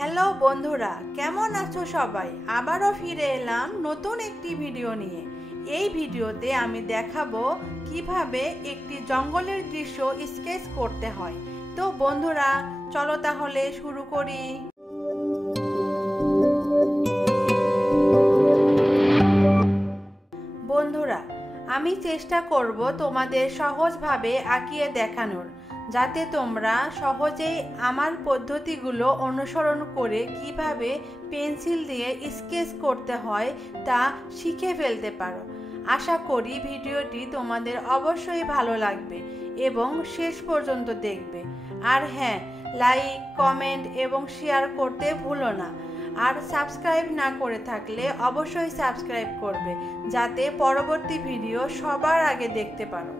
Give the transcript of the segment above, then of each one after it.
Hello বন্ধুরা, কেমন আছো সবাই? আবারও ফিরে এলাম নতুন একটি ভিডিও নিয়ে। এই ভিডিওতে আমি দেখাবো কিভাবে একটি জঙ্গলের দৃশ্য স্কেচ করতে হয়। তো বন্ধুরা, চলো তাহলে শুরু করি। বন্ধুরা, আমি চেষ্টা করব তোমাদের সহজভাবে আঁকিয়ে দেখানোর, যাতে তোমরা সহজেই আমার পদ্ধতিগুলো অনুসরণ করে কিভাবে পেন্সিল দিয়ে স্কেচ করতে হয় তা শিখে ফেলতে পারো। আশা করি ভিডিওটি তোমাদের অবশ্যই ভালো লাগবে এবং শেষ পর্যন্ত দেখবে। আর হ্যাঁ, লাইক, কমেন্ট এবং শেয়ার করতে ভুলো না। আর সাবস্ক্রাইব না করে থাকলে অবশ্যই সাবস্ক্রাইব করবে, যাতে পরবর্তী ভিডিও সবার আগে দেখতে পারো।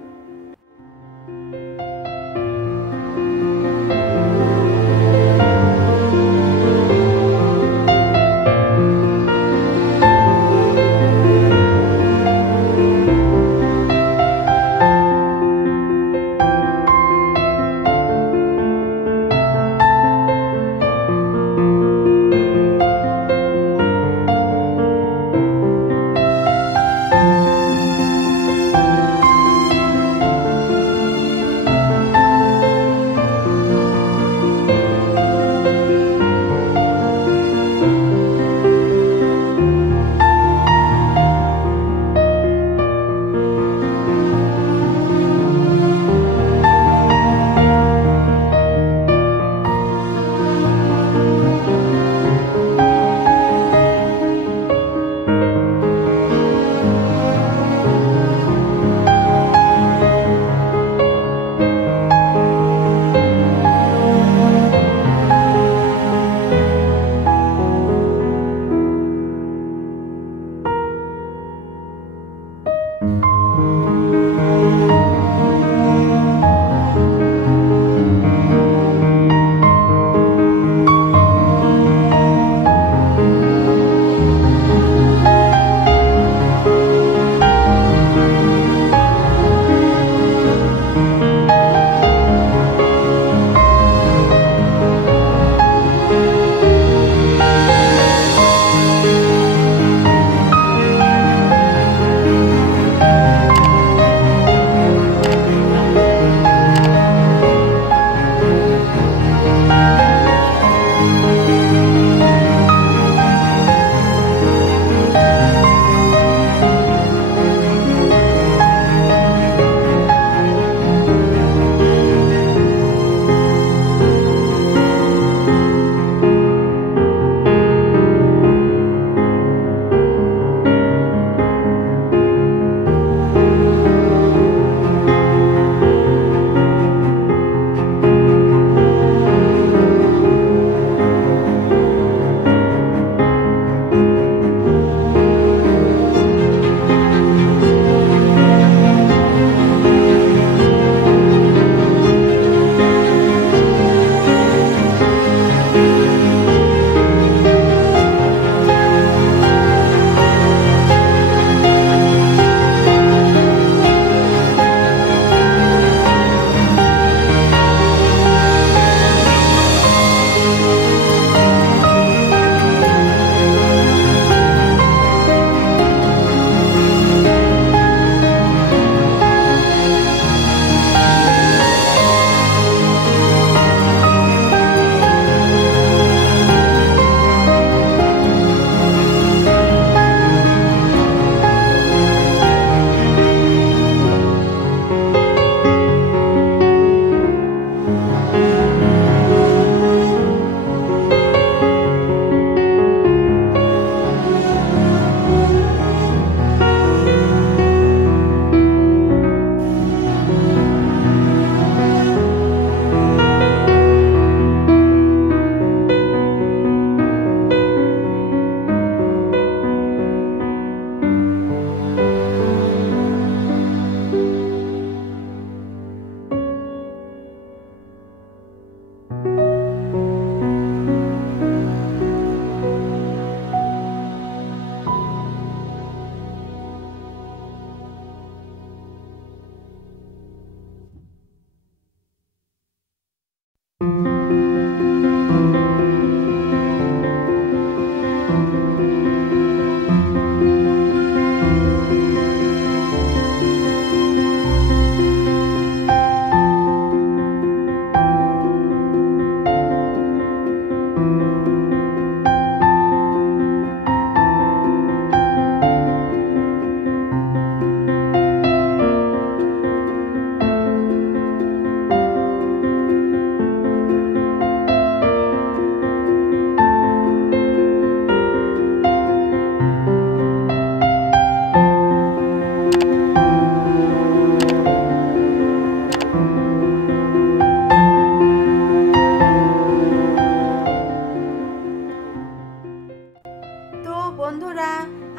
বন্ধুরা,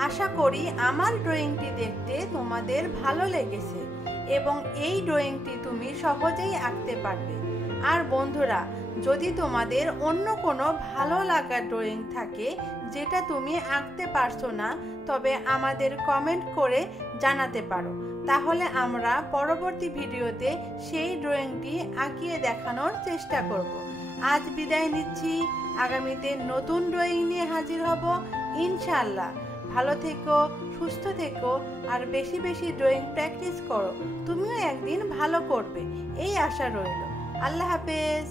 আশা করি আমার ড্রয়িংটি দেখতে তোমাদের ভালো লেগেছে এবং এই ড্রয়িংটি তুমি সহজেই আঁকতে পারবে। আর বন্ধুরা, যদি তোমাদের অন্য কোনো ভালো লাগা ড্রয়িং থাকে যেটা তুমি আঁকতে পারছো না, তবে আমাদের কমেন্ট করে জানাতে পারো। তাহলে আমরা পরবর্তী ভিডিওতে সেই ড্রয়িংটি আঁকিয়ে দেখানোর চেষ্টা করব। আজ বিদায় নিচ্ছি, আগামীতে নতুন ড্রয়িং নিয়ে হাজির হব ইনশাআল্লাহ। ভালো থেকো, সুস্থ থেকো আর বেশি বেশি ড্রয়িং প্র্যাকটিস করো। তুমিও একদিন ভালো করবে এই আশা রইল। আল্লাহ হাফেজ।